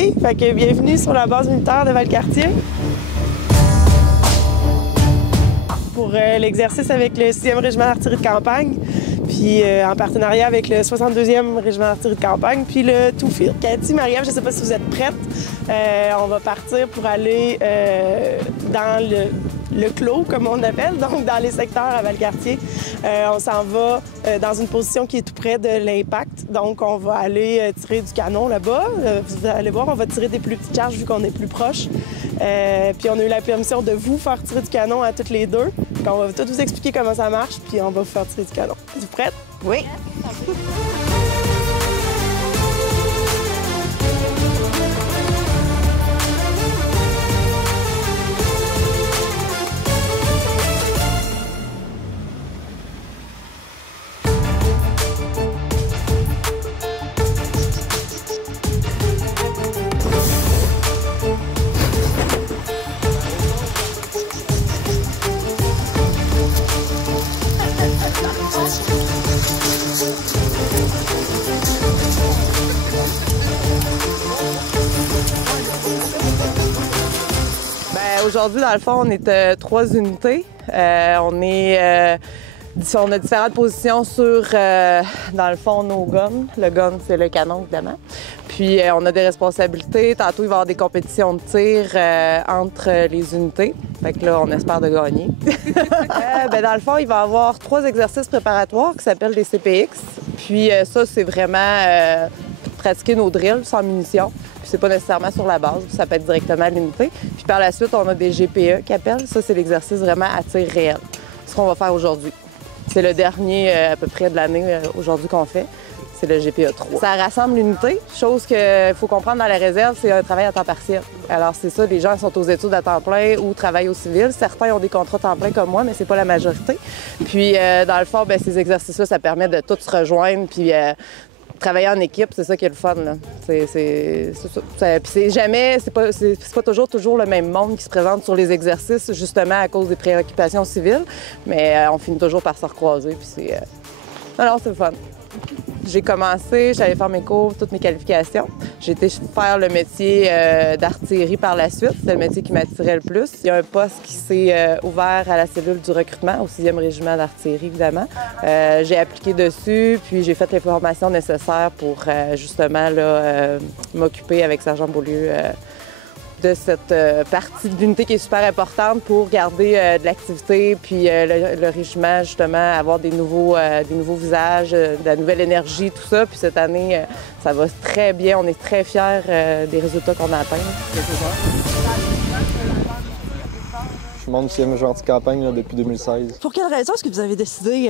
filles. Fait que bienvenue sur la base militaire de Valcartier. Pour l'exercice avec le 6e régiment d'artillerie de campagne, puis en partenariat avec le 62e régiment d'artillerie de campagne, puis le Two-Field. Cathy, Marie-Ève, je ne sais pas si vous êtes prêtes. On va partir pour aller dans le clos, comme on appelle, donc dans les secteurs à Valcartier. On s'en va dans une position qui est tout près de l'impact. Donc, on va aller tirer du canon là-bas. Vous allez voir, on va tirer des plus petites charges vu qu'on est plus proche. Puis on a eu la permission de vous faire tirer du canon à toutes les deux. Donc, on va tout vous expliquer comment ça marche, puis on va vous faire tirer du canon. Êtes-vous prêtes? Oui. Aujourd'hui, dans le fond, on est 3 unités. On a différentes positions sur, dans le fond, nos guns. Le gun, c'est le canon, évidemment. Puis, on a des responsabilités. Tantôt, il va y avoir des compétitions de tir entre les unités. Fait que là, on espère de gagner. Dans le fond, il va y avoir 3 exercices préparatoires qui s'appellent des CPX. Puis, ça, c'est vraiment pratiquer nos drills sans munitions. Puis c'est pas nécessairement sur la base, ça peut être directement à l'unité. Puis par la suite, on a des GPE qui appellent. Ça, c'est l'exercice vraiment à tir réel. Ce qu'on va faire aujourd'hui. C'est le dernier à peu près de l'année aujourd'hui qu'on fait. C'est le GPE 3. Ça rassemble l'unité. Chose qu'il faut comprendre dans la réserve, c'est un travail à temps partiel. Alors c'est ça, les gens sont aux études à temps plein ou travaillent au civil. Certains ont des contrats à temps plein comme moi, mais c'est pas la majorité. Puis dans le fond, ces exercices-là, ça permet de tous se rejoindre puis travailler en équipe, c'est ça qui est le fun, là. Puis c'est pas toujours le même monde qui se présente sur les exercices, justement à cause des préoccupations civiles, mais on finit toujours par se recroiser, puis c'est... Alors, c'est le fun. J'ai commencé, j'allais faire mes cours, toutes mes qualifications. J'ai été faire le métier d'artillerie par la suite. C'est le métier qui m'attirait le plus. Il y a un poste qui s'est ouvert à la cellule du recrutement, au 6e régiment d'artillerie, évidemment. J'ai appliqué dessus, puis j'ai fait les formations nécessaires pour justement m'occuper avec Sergent Beaulieu de cette partie de l'unité qui est super importante pour garder de l'activité, puis le régiment, justement, avoir des nouveaux visages, de la nouvelle énergie, tout ça. Puis cette année, ça va très bien. On est très fiers des résultats qu'on a atteints. Je suis membre du 6e régiment de campagne depuis 2016. Pour quelle raison est-ce que vous avez décidé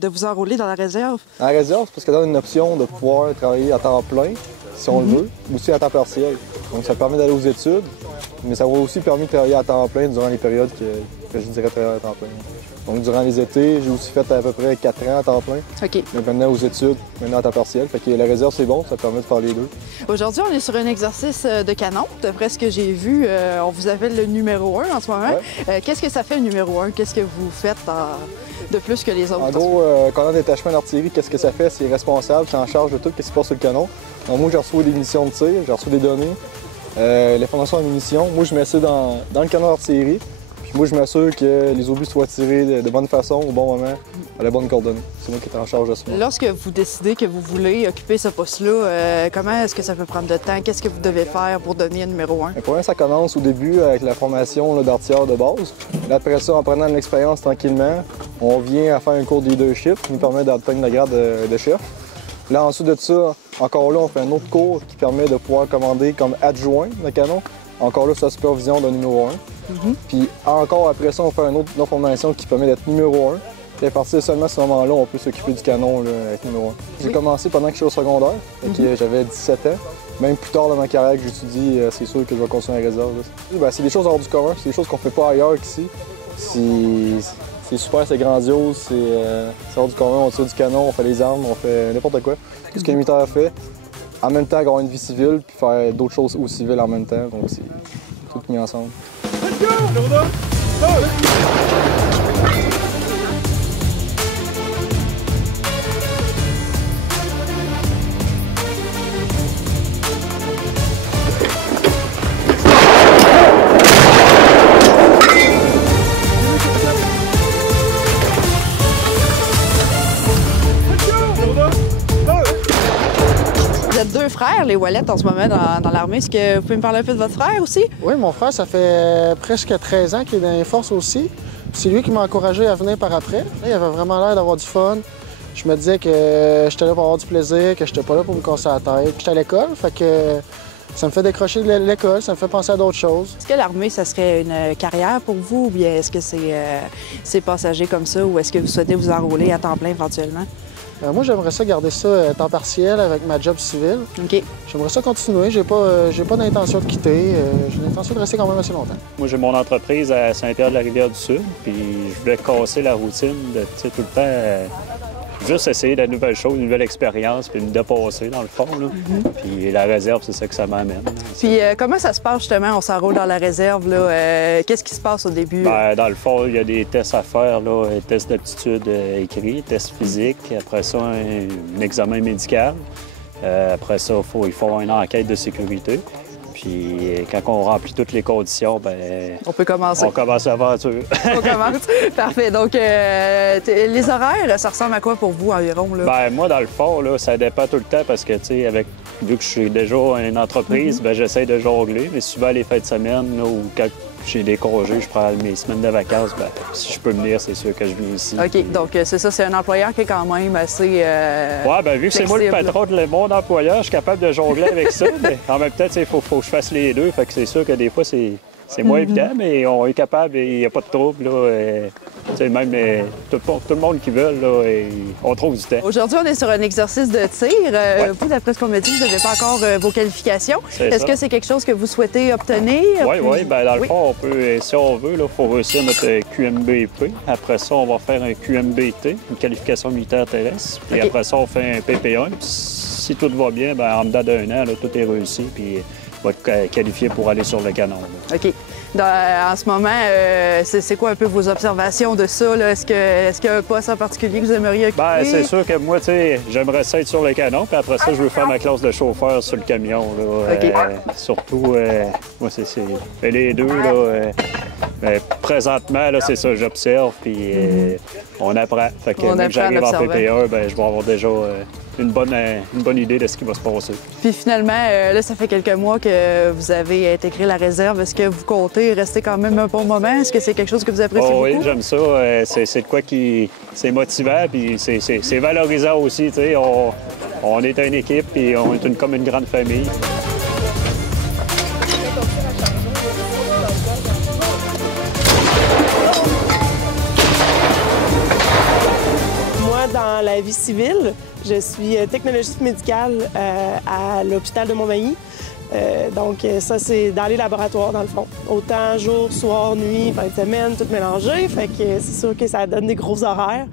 de vous enrôler dans la réserve? En réserve, c'est parce qu'elle donne une option de pouvoir travailler à temps plein, si on le veut, ou aussi à temps partiel. Donc ça permet d'aller aux études, mais ça va aussi permis de travailler à temps plein durant les périodes que je dirais travailler à temps plein. Donc durant les étés, j'ai aussi fait à peu près 4 ans à temps plein. OK. Mais maintenant aux études, maintenant à temps partiel. Fait que la réserve, c'est bon, ça permet de faire les deux. Aujourd'hui, on est sur un exercice de canon. D'après ce que j'ai vu, on vous appelle le numéro 1 en ce moment. Ouais. Qu'est-ce que ça fait le numéro 1? Qu'est-ce que vous faites de plus que les autres? En gros, quand on a un détachement d'artillerie, qu'est-ce que ça fait? C'est responsable, c'est en charge de tout ce qui se passe sur le canon. Donc moi, j'ai reçu des munitions de tir, j'ai reçu des données, l'information en munitions. Moi, je mets ça dans le canon d'artillerie. Puis moi, je m'assure que les obus soient tirés de bonne façon, au bon moment, à la bonne coordonnée. C'est moi qui est en charge de ça. Lorsque vous décidez que vous voulez occuper ce poste-là, comment est-ce que ça peut prendre de temps? Qu'est-ce que vous devez faire pour devenir numéro 1? Pour moi, ça commence au début avec la formation d'artilleur de base. Là, après ça, en prenant de l'expérience tranquillement, on vient à faire un cours de leadership qui nous permet d'atteindre le grade de chef. Là, ensuite de ça, encore là, on fait un autre cours qui permet de pouvoir commander comme adjoint de canon. Encore là, c'est la supervision d'un numéro 1. Puis encore après ça, on fait une autre formation qui permet d'être numéro 1. Puis à partir de seulement ce moment-là, on peut s'occuper du canon là, avec numéro 1. J'ai commencé pendant que je suis au secondaire, j'avais 17 ans. Même plus tard dans ma carrière que j'étudie, c'est sûr que je vais continuer en réserve. C'est des choses hors du commun, c'est des choses qu'on fait pas ailleurs qu'ici. C'est super, c'est grandiose, c'est hors du commun, on tire du canon, on fait les armes, on fait n'importe quoi. Tout ce qu'un militaire fait, en même temps avoir une vie civile, puis faire d'autres choses au civil en même temps. Donc c'est tout mis ensemble. Let's go! frère, les Ouellettes, en ce moment dans l'armée. Est-ce que vous pouvez me parler un peu de votre frère aussi? Oui, mon frère, ça fait presque 13 ans qu'il est dans les forces aussi. C'est lui qui m'a encouragé à venir par après. Il avait vraiment l'air d'avoir du fun. Je me disais que j'étais là pour avoir du plaisir, que j'étais pas là pour me casser la tête. J'étais à l'école, fait que ça me fait décrocher de l'école, ça me fait penser à d'autres choses. Est-ce que l'armée, ça serait une carrière pour vous ou bien est-ce que c'est passager comme ça ou est-ce que vous souhaitez vous enrôler à temps plein éventuellement? Moi, j'aimerais ça garder ça temps partiel avec ma job civile. OK. J'aimerais ça continuer. J'ai pas d'intention de quitter. J'ai l'intention de rester quand même assez longtemps. Moi, j'ai mon entreprise à Saint-Pierre-de-la-Rivière-du-Sud, puis je voulais casser la routine de, tout le temps, juste essayer de nouvelles choses, une nouvelle expérience, puis me dépasser, dans le fond. Là. Puis la réserve, c'est ça que ça m'amène. Puis comment ça se passe, justement? On s'enrôle dans la réserve, là. Qu'est-ce qui se passe au début? Bien, dans le fond, il y a des tests à faire, là, tests d'aptitude écrits, tests physiques, après ça, un examen médical. Après ça, il faut une enquête de sécurité. Puis quand on remplit toutes les conditions, bien, on peut commencer. On commence l'aventure. On commence. Parfait. Donc, les horaires, ça ressemble à quoi pour vous environ? Là? Bien, moi, dans le fond, là, ça dépend tout le temps parce que, tu sais, vu que je suis déjà une entreprise, bien, j'essaie de jongler. Mais souvent, les fêtes de semaine, là, ou quand j'ai des congés, je prends mes semaines de vacances, bien, si je peux venir, c'est sûr que je viens ici. OK. Donc, c'est ça, c'est un employeur qui est quand même assez. Oui, bien, vu que c'est moi le patron de mon employeur, je suis capable de jongler avec ça. Mais en même temps, il faut que je fasse les deux. Fait que c'est sûr que des fois, c'est moins évident, mais on est capable et il n'y a pas de trouble. Là, même tout le monde qui veut, là, on trouve du temps. Aujourd'hui, on est sur un exercice de tir. Vous, d'après ce qu'on me dit, vous n'avez pas encore vos qualifications. Est-ce que c'est quelque chose que vous souhaitez obtenir? Oui. Bien, dans le fond, on peut, si on veut, il faut réussir notre QMBP. Après ça, on va faire un QMBT, une qualification militaire terrestre. Puis après ça, on fait un PP1. Puis si tout va bien, bien, en dedans d'un an, là, tout est réussi. Puis on va être qualifié pour aller sur le canon. Là. OK. En ce moment, c'est quoi un peu vos observations de ça? Est-ce qu'il y a un poste en particulier que vous aimeriez occuper? Bien, c'est sûr que moi, tu sais, j'aimerais ça être sur le canon, puis après ça, je veux faire ma classe de chauffeur sur le camion. Là. OK. Surtout, moi, c'est les deux. Là, présentement, là, c'est ça, j'observe, puis on apprend. Fait que dès que j'arrive en PP1, bien, je vais avoir déjà une bonne idée de ce qui va se passer. Puis finalement, là, ça fait quelques mois que vous avez intégré la réserve. Est-ce que vous comptez rester quand même un bon moment? Est-ce que c'est quelque chose que vous appréciez beaucoup? Oui, j'aime ça. C'est de quoi qui... C'est motivant, puis c'est valorisant aussi. Tu sais, on est une équipe, puis on est comme une grande famille. Dans la vie civile, je suis technologiste médicale à l'hôpital de Montmagny. Donc ça, c'est dans les laboratoires, dans le fond. Autant jour, soir, nuit, fin de semaine, tout mélangé. Fait que c'est sûr que ça donne des gros horaires.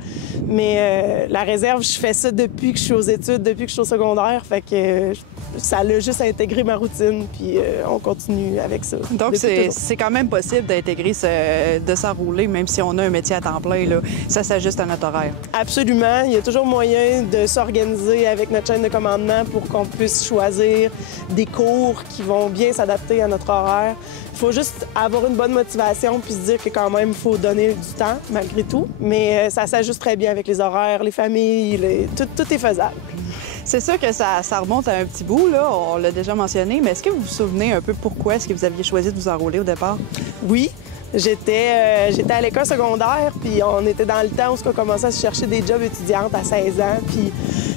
Mais la réserve, je fais ça depuis que je suis aux études, depuis que je suis au secondaire. Fait que ça l'a juste intégré ma routine, puis on continue avec ça. Donc, c'est quand même possible d'intégrer, de s'enrouler, même si on a un métier à temps plein, là. Ça s'ajuste à notre horaire. Absolument. Il y a toujours moyen de s'organiser avec notre chaîne de commandement pour qu'on puisse choisir des cours qui vont bien s'adapter à notre horaire. Il faut juste avoir une bonne motivation puis se dire que quand même, il faut donner du temps, malgré tout. Mais ça s'ajuste très bien avec les horaires, les familles, tout est faisable. C'est sûr que ça remonte à un petit bout, là, on l'a déjà mentionné, mais est-ce que vous vous souvenez un peu pourquoi est-ce que vous aviez choisi de vous enrôler au départ? Oui, j'étais à l'école secondaire, puis on était dans le temps où on commençait à se chercher des jobs étudiantes à 16 ans, puis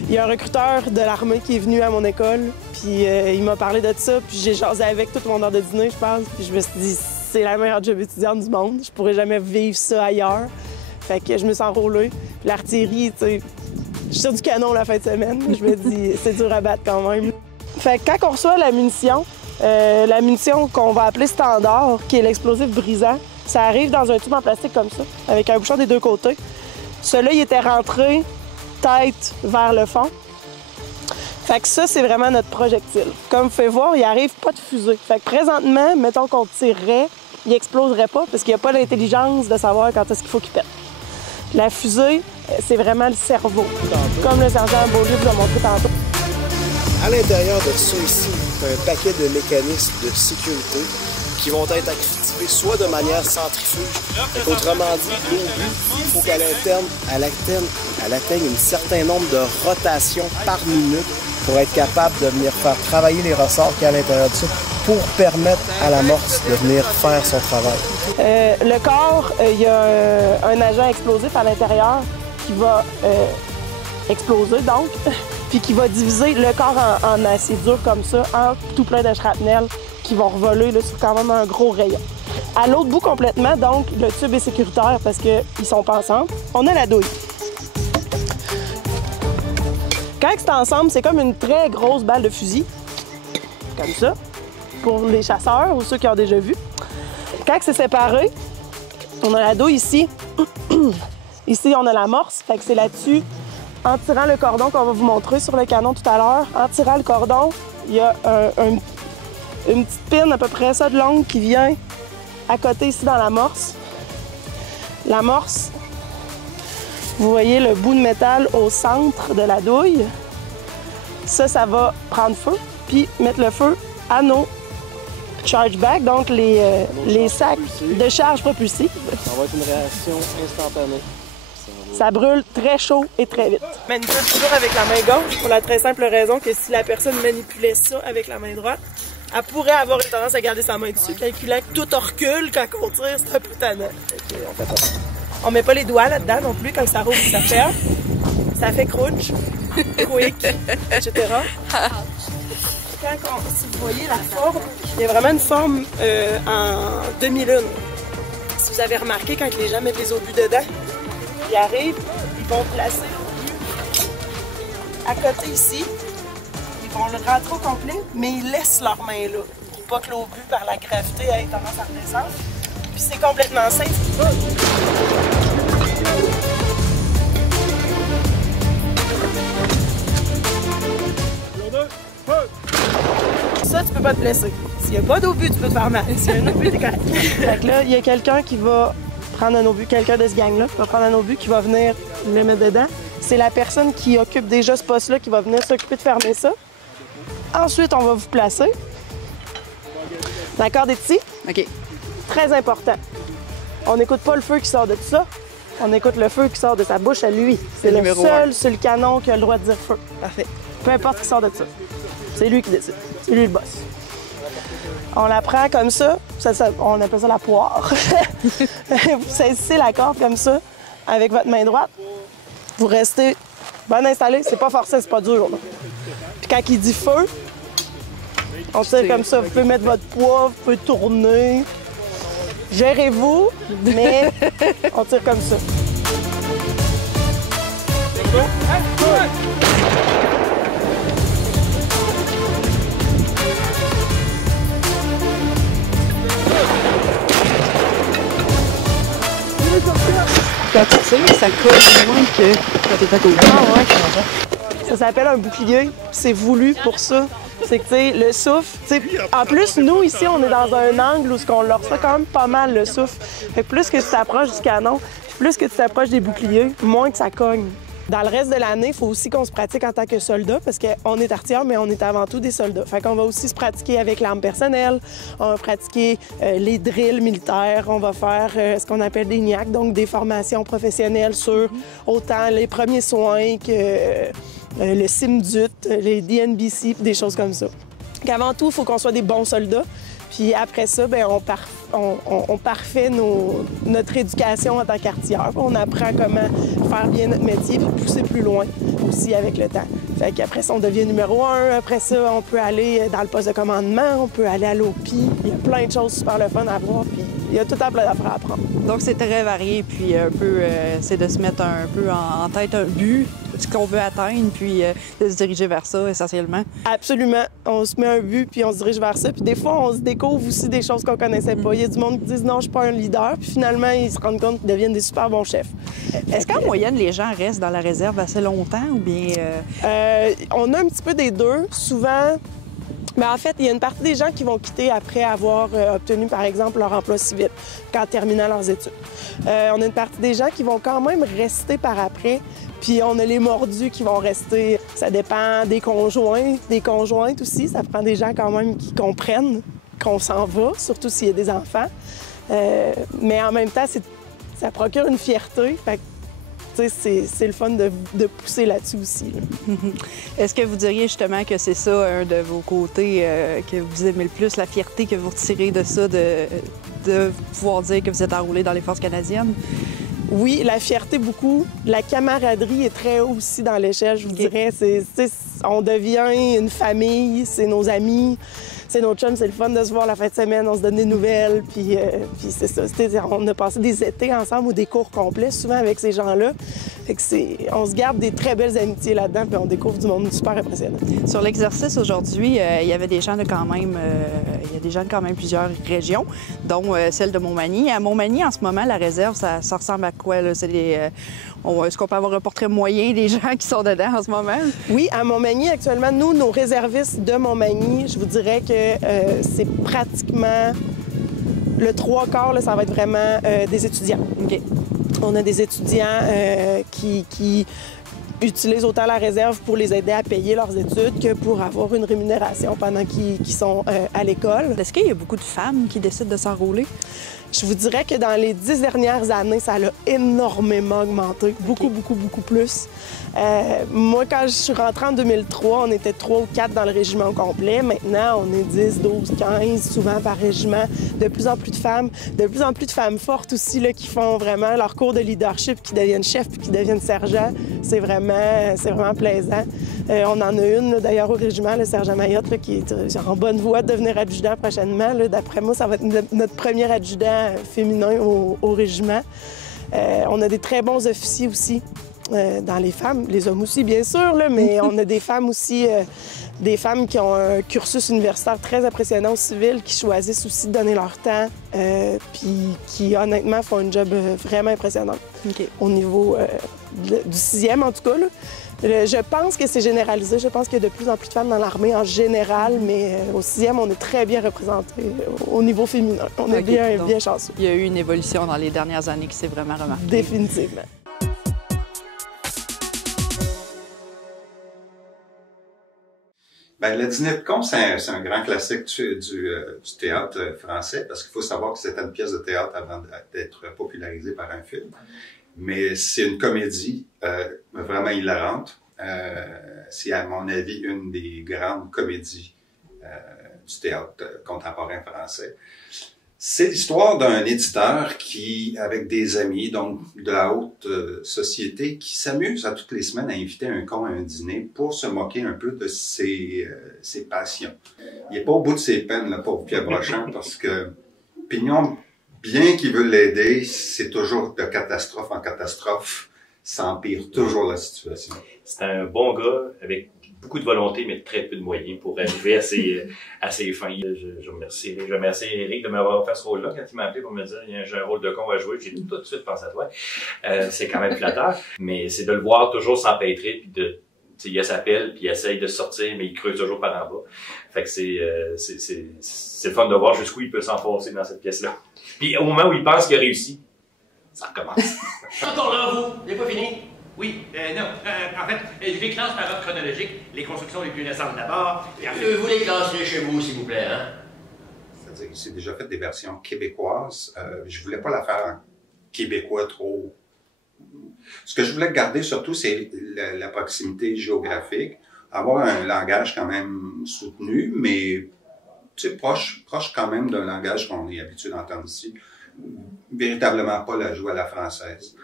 il y a un recruteur de l'armée qui est venu à mon école, puis il m'a parlé de ça, puis j'ai jasé avec toute mon heure de dîner, je pense, puis je me suis dit, c'est la meilleure job étudiante du monde, je pourrais jamais vivre ça ailleurs. Fait que je me suis enrôlée. Puis l'artillerie, tu sais, je suis sur du canon la fin de semaine. Je me dis, c'est dur à battre quand même. Fait que quand on reçoit la munition qu'on va appeler standard, qui est l'explosif brisant, ça arrive dans un tube en plastique comme ça, avec un bouchon des deux côtés. Celui-là, il était rentré tête vers le fond. Fait que ça, c'est vraiment notre projectile. Comme vous pouvez voir, il arrive pas de fusée. Fait que présentement, mettons qu'on tirerait, il exploserait pas parce qu'il n'y a pas l'intelligence de savoir quand est-ce qu'il faut qu'il pète. La fusée, c'est vraiment le cerveau, comme le sergent Beaulieu vous a montré tantôt. À l'intérieur de ça ici, tu as un paquet de mécanismes de sécurité qui vont être activés soit de manière centrifuge. Autrement dit, l'eau bue, il faut qu'elle atteigne un certain nombre de rotations par minute pour être capable de venir faire travailler les ressorts qu'il y a à l'intérieur de ça pour permettre à l'amorce de venir faire son travail. Le corps, il y a un agent explosif à l'intérieur qui va exploser, donc, puis qui va diviser le corps en acier dur comme ça, en tout plein de shrapnel qui vont revoler là, sur quand même un gros rayon. À l'autre bout complètement, donc, le tube est sécuritaire parce qu'ils sont pas ensemble. On a la douille. Quand c'est ensemble, c'est comme une très grosse balle de fusil, comme ça, pour les chasseurs ou ceux qui ont déjà vu. Quand c'est séparé, on a la douille ici. Ici, on a l'amorce, fait que c'est là-dessus. En tirant le cordon qu'on va vous montrer sur le canon tout à l'heure, en tirant le cordon, il y a une petite pine à peu près ça de longue qui vient à côté ici dans l'amorce. L'amorce, vous voyez le bout de métal au centre de la douille. Ça va prendre feu, puis mettre le feu à nos chargebacks, donc les sacs de charge propulsive. Ça va être une réaction instantanée. Ça brûle très chaud et très vite. Manipule toujours avec la main gauche pour la très simple raison que si la personne manipulait ça avec la main droite, elle pourrait avoir une tendance à garder sa main dessus, calculant que tout recule quand on tire, c'est un peu tannant. On met pas les doigts là-dedans non plus quand ça roule et ça ferme. Ça fait crunch, quick, etc. Si vous voyez la forme, il y a vraiment une forme en demi-lune. Si vous avez remarqué, quand les gens mettent les obus dedans, ils arrivent, ils vont placer l'obus à côté ici. Ils vont le rentrer au complet, mais ils laissent leurs mains là, pour pas que l'obus, par la gravité, ait tendance à redescendre. Puis c'est complètement safe. Ça, tu peux pas te blesser. S'il n'y a pas d'obus, tu peux te faire mal. S'il y a un obus, t'es correct. Fait que là, il y a quelqu'un qui va prendre un obus, quelqu'un de ce gang-là, qui va prendre un obus, qui va venir le mettre dedans. C'est la personne qui occupe déjà ce poste-là qui va venir s'occuper de fermer ça. Ensuite, on va vous placer. D'accord, des petits? OK. Très important. On n'écoute pas le feu qui sort de tout ça. On écoute le feu qui sort de sa bouche à lui. C'est le seul sur le canon qui a le droit de dire feu. Parfait. Peu importe ce qui sort de ça. C'est lui qui décide. C'est lui le boss. On la prend comme ça. On appelle ça la poire. Vous saisissez la corde comme ça avec votre main droite. Vous restez bien installé. C'est pas forcé, c'est pas dur. Là. Puis quand il dit feu, on tire comme ça. Vous pouvez mettre votre poids, vous pouvez tourner. Gérez-vous, mais on tire comme ça. Quand tu tires, ça colle moins que quand t'es à côté. Ah ouais. Ça s'appelle un bouclier. C'est voulu pour ça. C'est que, tu sais, le souffle, en plus, nous, ici, on est dans un angle où on leur reçoit quand même pas mal, le souffle. Fait que plus que tu t'approches du canon, plus que tu t'approches des boucliers, moins que ça cogne. Dans le reste de l'année, il faut aussi qu'on se pratique en tant que soldat, parce qu'on est artilleurs, mais on est avant tout des soldats. Fait qu'on va aussi se pratiquer avec l'arme personnelle, on va pratiquer les drills militaires, on va faire ce qu'on appelle des NIAC, donc des formations professionnelles sur autant les premiers soins que le CIMDUT, les DNBC, des choses comme ça. Qu'avant tout, il faut qu'on soit des bons soldats. Puis après ça, bien, on parfait notre éducation en tant qu'artilleur. On apprend comment faire bien notre métier puis pousser plus loin aussi avec le temps. Fait qu'après ça, on devient numéro 1. Après ça, on peut aller dans le poste de commandement, on peut aller à l'OPI. Il y a plein de choses super le fun à voir, puis il y a tout un plein d'affaires à apprendre. Donc c'est très varié, puis un peu, c'est de se mettre un peu en tête un but, ce qu'on veut atteindre, puis de se diriger vers ça essentiellement. Absolument. On se met un but, puis on se dirige vers ça. Puis des fois, on se découvre aussi des choses qu'on connaissait pas. Il y a du monde qui dit non, je suis pas un leader, puis finalement, ils se rendent compte qu'ils deviennent des super bons chefs. Est-ce qu'en moyenne, les gens restent dans la réserve assez longtemps ou bien... On a un petit peu des deux. Souvent, mais en fait, il y a une partie des gens qui vont quitter après avoir obtenu, par exemple, leur emploi civil, quand terminant leurs études. On a une partie des gens qui vont quand même rester par après, puis on a les mordus qui vont rester. Ça dépend des conjoints, des conjointes aussi. Ça prend des gens quand même qui comprennent qu'on s'en va, surtout s'il y a des enfants. Mais en même temps, ça procure une fierté. Fait c'est le fun de pousser là-dessus aussi. Là. Est-ce que vous diriez justement que c'est ça, un de vos côtés que vous aimez le plus, la fierté que vous retirez de ça, de pouvoir dire que vous êtes enrôlé dans les Forces canadiennes? Oui, la fierté beaucoup. La camaraderie est très haut aussi dans l'échelle, je vous dirais. On devient une famille, c'est nos amis, c'est nos chums, c'est le fun de se voir la fin de semaine, on se donne des nouvelles, puis c'est ça. On a passé des étés ensemble ou des cours complets, souvent avec ces gens-là. Fait que on se garde des très belles amitiés là-dedans, puis on découvre du monde super impressionnant. Sur l'exercice aujourd'hui, il y avait des gens de quand même, il y a des gens de quand même plusieurs régions, dont celle de Montmagny. À Montmagny, en ce moment, la réserve, ça ressemble à quoi? Est-ce qu'on peut avoir un portrait moyen des gens qui sont dedans en ce moment? Oui, à Montmagny, actuellement, nous, nos réservistes de Montmagny, je vous dirais que c'est pratiquement le 3/4, là, ça va être vraiment des étudiants. OK. On a des étudiants qui utilisent autant la réserve pour les aider à payer leurs études que pour avoir une rémunération pendant qu'ils sont à l'école. Est-ce qu'il y a beaucoup de femmes qui décident de s'enrôler? Je vous dirais que dans les 10 dernières années, ça a énormément augmenté. Beaucoup plus. Moi, quand je suis rentrée en 2003, on était 3 ou 4 dans le régiment au complet. Maintenant, on est 10, 12, 15, souvent par régiment. De plus en plus de femmes fortes aussi, là, qui font vraiment leur cours de leadership, qui deviennent chefs puis qui deviennent sergents. C'est vraiment plaisant. On en a une, d'ailleurs, au régiment, le sergent Mayotte, là, qui est en bonne voie de devenir adjudant prochainement. D'après moi, ça va être notre premier adjudant féminin au régiment. On a des très bons officiers aussi dans les femmes, les hommes aussi, bien sûr, là, mais on a des femmes aussi, des femmes qui ont un cursus universitaire très impressionnant au civil, qui choisissent aussi de donner leur temps, puis qui, honnêtement, font un job vraiment impressionnant. Okay. Au niveau du 6e, en tout cas, là. Je pense que c'est généralisé. Je pense qu'il y a de plus en plus de femmes dans l'armée en général, mais au 6e, on est très bien représentés au niveau féminin. On est bien chanceux. Il y a eu une évolution dans les dernières années qui s'est vraiment remarquée. Définitivement. Bien, le dîner de con, c'est un grand classique du théâtre français, parce qu'il faut savoir que c'était une pièce de théâtre avant d'être popularisée par un film. Mais c'est une comédie vraiment hilarante. C'est, à mon avis, une des grandes comédies du théâtre contemporain français. C'est l'histoire d'un éditeur qui, avec des amis, donc de la haute société, qui s'amuse à toutes les semaines à inviter un con à un dîner pour se moquer un peu de ses passions. Il n'est pas au bout de ses peines, le pauvre Pierre Brochant, parce que Pignon, bien qu'il veut l'aider, c'est toujours de catastrophe en catastrophe, ça empire toujours la situation. C'est un bon gars avec beaucoup de volonté, mais très peu de moyens pour arriver à ses fins. Je remercie Éric de m'avoir fait ce rôle-là. Quand il m'a appelé pour me dire « j'ai un rôle de con à jouer », j'ai tout de suite pensé à toi. C'est quand même flatteur, mais c'est de le voir toujours s'empêtrer, puis il s'appelle, puis il essaye de sortir, mais il creuse toujours par en bas. Fait que c'est le fun de voir jusqu'où il peut s'enfoncer dans cette pièce-là. Puis au moment où il pense qu'il a réussi, ça recommence. Encore là, vous? Vous n'avez pas fini? Oui, non. En fait, je les classe par ordre chronologique. Les constructions les plus récentes d'abord. Vous les classerez chez vous, s'il vous plaît, hein? C'est-à-dire qu'il s'est déjà fait des versions québécoises. Je voulais pas la faire en québécois trop. Ce que je voulais garder surtout, c'est la proximité géographique. Avoir un langage quand même soutenu, mais proche quand même d'un langage qu'on est habitué d'entendre ici. Véritablement pas la jouer à la française.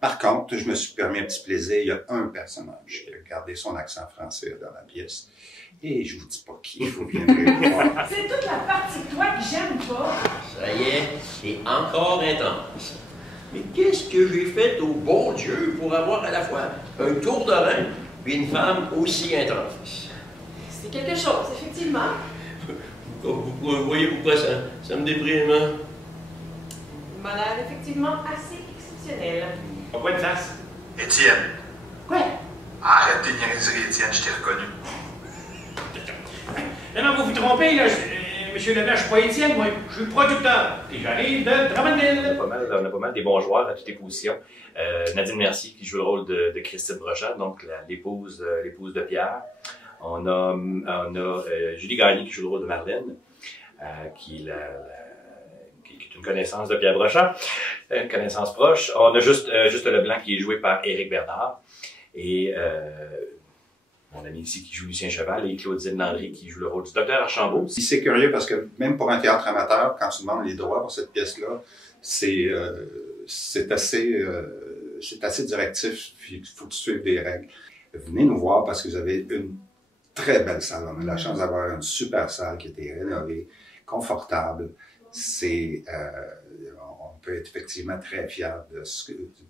Par contre, je me suis permis un petit plaisir. Il y a un personnage qui a gardé son accent français dans la pièce. Et je vous dis pas qui, il faut bien le voir. C'est toute la partie de toi que j'aime pas. Ça y est, c'est encore intense. Mais qu'est-ce que j'ai fait au bon Dieu pour avoir à la fois un tour de rein et une femme aussi intense? C'est quelque chose, effectivement. Vous voyez pourquoi ça me déprime, hein? Il m'a l'air effectivement assez exceptionnel. On voit une place. Étienne. Quoi? Arrête tes niaiseries, Étienne, je t'ai reconnu. Non, vous vous trompez, là. Monsieur Leblanc, je suis pas Étienne, moi. Je suis le producteur. Et j'arrive de Drummondville. On a pas mal des bons joueurs à toutes les positions. Nadine Mercier, qui joue le rôle de Christine Brochant, donc l'épouse de Pierre. On a Julie Gagné, qui joue le rôle de Marlène, qui est est une connaissance de Pierre Brochard, une connaissance proche. On a juste Leblanc qui est joué par Éric Bernard et mon ami ici qui joue Lucien Cheval et Claudine Landry qui joue le rôle du docteur Archambault. C'est curieux parce que même pour un théâtre amateur, quand tu demandes les droits pour cette pièce-là, c'est assez directif, puis il faut que tu suives des règles. Venez nous voir parce que vous avez une très belle salle. On a la chance d'avoir une super salle qui a été rénovée, confortable. On peut être effectivement très fiers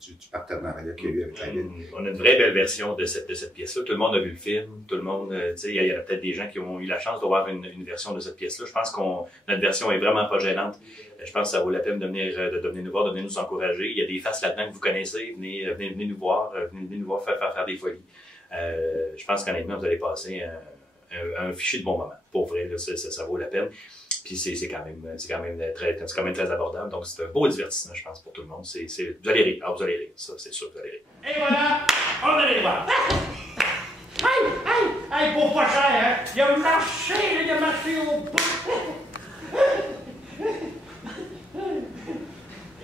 du partenariat qu'il y a eu avec la ville. On a une vraie belle version de cette pièce-là. Tout le monde a vu le film. Tout le monde, il y a peut-être des gens qui ont eu la chance de voir une version de cette pièce-là. Je pense que notre version est vraiment pas gênante. Je pense que ça vaut la peine de venir nous voir, de venir nous encourager. Il y a des faces là-dedans que vous connaissez. Venez nous voir, venez nous voir faire des folies. Je pense qu'honnêtement, vous allez passer un fichier de bon moment. Pour vrai, là, ça vaut la peine. Puis c'est quand même très abordable. Donc c'est un beau divertissement, je pense, pour tout le monde. Vous allez rire. Ah, vous allez rire. Ça, c'est sûr, vous allez rire. Et voilà, on allait les voir. Hey, pour pas cher, hein? Il a marché au bout.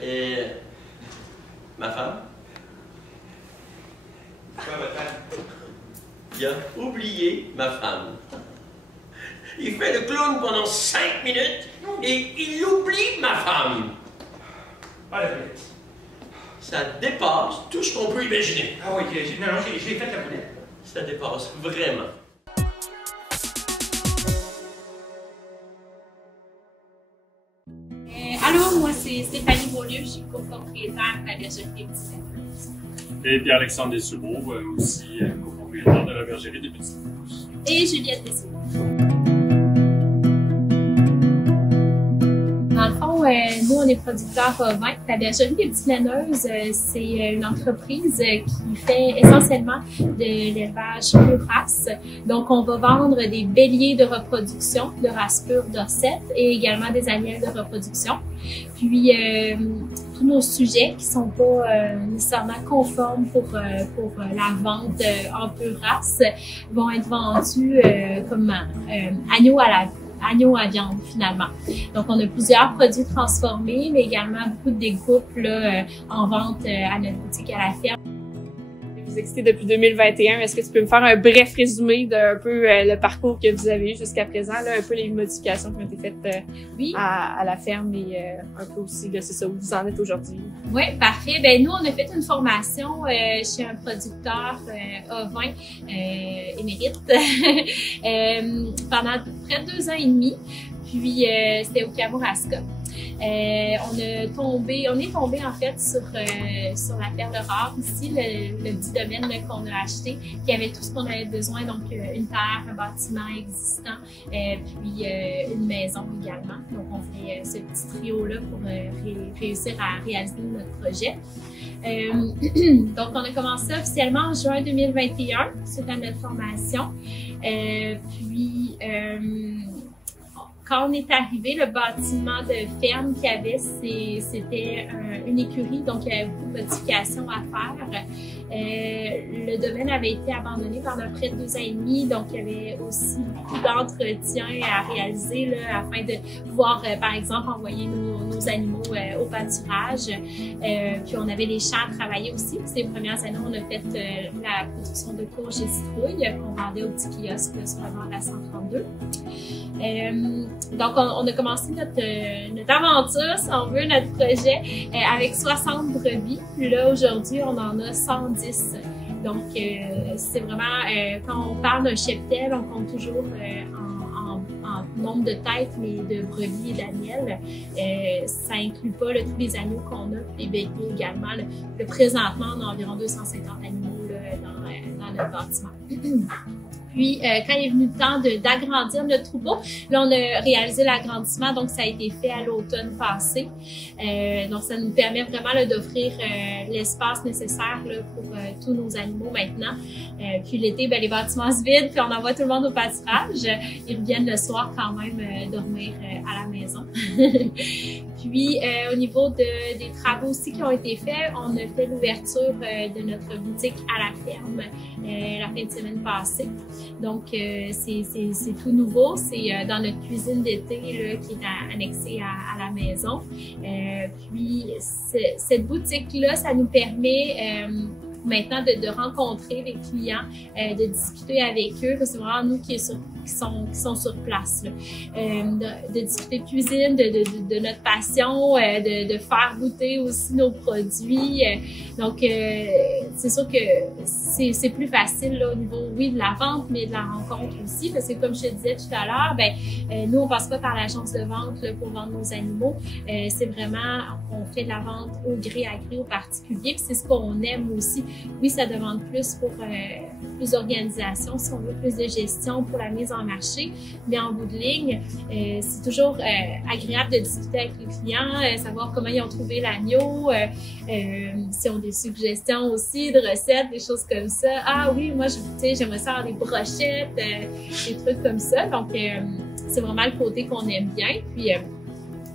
Et ma femme? Quoi, votre femme? Il a oublié ma femme. Il fait le clown pendant 5 minutes et il oublie ma femme. Ça dépasse tout ce qu'on peut imaginer. Ah oui, j'ai fait la boulette. Ça dépasse vraiment. Allô, moi c'est Stéphanie Beaulieu, je suis copropriétaire de la bergerie des Petits Lèvres. Et Pierre-Alexandre Dessureau, aussi copropriétaire de la bergerie des Petits Lèvres. Et Juliette Dessureau. Dans le fond, nous, on est producteurs vin. La bergerie des Petites Laineuses, c'est une entreprise qui fait essentiellement de l'élevage pure race. Donc, on va vendre des béliers de reproduction de race pure d'Ossette et également des anielles de reproduction. Puis, tous nos sujets qui sont pas nécessairement conformes pour la vente en pure race vont être vendus comme agneau à viande, finalement. Donc, on a plusieurs produits transformés, mais également beaucoup de découpes là, en vente à notre boutique à la ferme. Vous existez depuis 2021. Est-ce que tu peux me faire un bref résumé d'un peu le parcours que vous avez eu jusqu'à présent, là, un peu les modifications qui ont été faites à la ferme et un peu aussi, c'est ça, où vous en êtes aujourd'hui? Oui, parfait. Ben nous, on a fait une formation chez un producteur à vin émérite pendant près de 2 ans et demi. Puis, c'était au Kamouraska. On est tombé en fait sur la perle rare ici, le petit domaine qu'on a acheté, qui avait tout ce qu'on avait besoin, donc une terre, un bâtiment existant, puis une maison également. Donc on fait ce petit trio-là pour réussir à réaliser notre projet. Donc on a commencé officiellement en juin 2021, suite à notre formation. Puis quand on est arrivé, le bâtiment de ferme qu'il y avait, c'était une écurie, donc il y avait beaucoup de modifications à faire. Le domaine avait été abandonné pendant près de 2 ans et demi, donc il y avait aussi beaucoup d'entretien à réaliser là, afin de pouvoir, par exemple, envoyer nos animaux au pâturage. Puis on avait les champs à travailler aussi. Ces premières années, on a fait la production de courges et citrouilles qu'on vendait au petit kiosque sur la vente à 132. Donc, on a commencé notre aventure, si on veut, notre projet, avec 60 brebis. Puis là, aujourd'hui, on en a 110. Donc, c'est vraiment, quand on parle d'un cheptel, on compte toujours en nombre de têtes, mais de brebis et d'anielles. Ça inclut pas là, tous les agneaux qu'on a, les béliers également. Là, présentement, on a environ 250 animaux là, dans notre bâtiment. Puis, quand il est venu le temps d'agrandir notre troupeau, là, on a réalisé l'agrandissement, donc ça a été fait à l'automne passé. Donc, ça nous permet vraiment d'offrir l'espace nécessaire là, pour tous nos animaux maintenant. Puis l'été, ben, les bâtiments se vident, puis on envoie tout le monde au pâturage. Ils reviennent le soir quand même dormir à la maison. Puis, au niveau des travaux aussi qui ont été faits, on a fait l'ouverture de notre boutique à la ferme la fin de semaine passée. Donc, c'est tout nouveau. C'est dans notre cuisine d'été qui est annexée à la maison. Puis, cette boutique-là, ça nous permet maintenant de rencontrer les clients, de discuter avec eux. C'est vraiment nous qui sont sur place. Là. De discuter de cuisine, de notre passion, de faire goûter aussi nos produits. Donc, c'est sûr que c'est plus facile là, au niveau, oui, de la vente, mais de la rencontre aussi. Parce que comme je te disais tout à l'heure, nous, on passe pas par l'agence de vente là, pour vendre nos animaux. C'est vraiment, on fait de la vente au gré à gré, au particulier. Puis c'est ce qu'on aime aussi. Oui, ça demande plus pour plus d'organisation, si on veut, plus de gestion pour la mise en marché. Mais en bout de ligne, c'est toujours agréable de discuter avec les clients, savoir comment ils ont trouvé l'agneau, s'ils ont des suggestions aussi de recettes, des choses comme ça. Ah oui, moi, j'aimerais ça avoir des brochettes, des trucs comme ça. Donc, c'est vraiment le côté qu'on aime bien. Puis,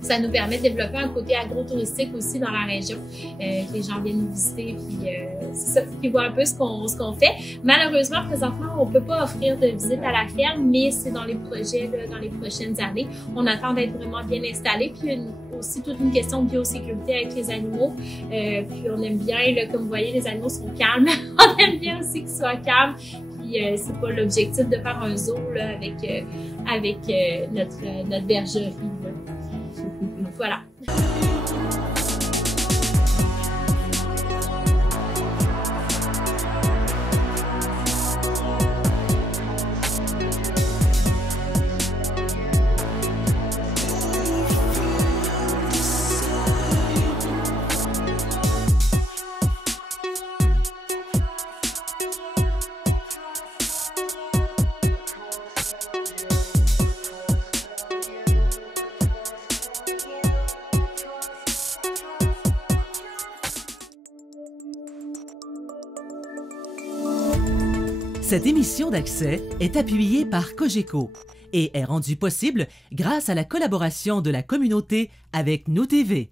ça nous permet de développer un côté agro-touristique aussi dans la région, que les gens viennent nous visiter, puis c'est ça, qui voient un peu ce qu'on fait. Malheureusement, présentement, on peut pas offrir de visite à la ferme, mais c'est dans les projets, là, dans les prochaines années. On attend d'être vraiment bien installé, puis aussi toute une question de biosécurité avec les animaux. Puis on aime bien, là, comme vous voyez, les animaux sont calmes. On aime bien aussi qu'ils soient calmes. Puis c'est pas l'objectif de faire un zoo là, avec notre bergerie. Là. Voilà. Cette émission d'Accès est appuyée par Cogeco et est rendue possible grâce à la collaboration de la communauté avec Nous TV.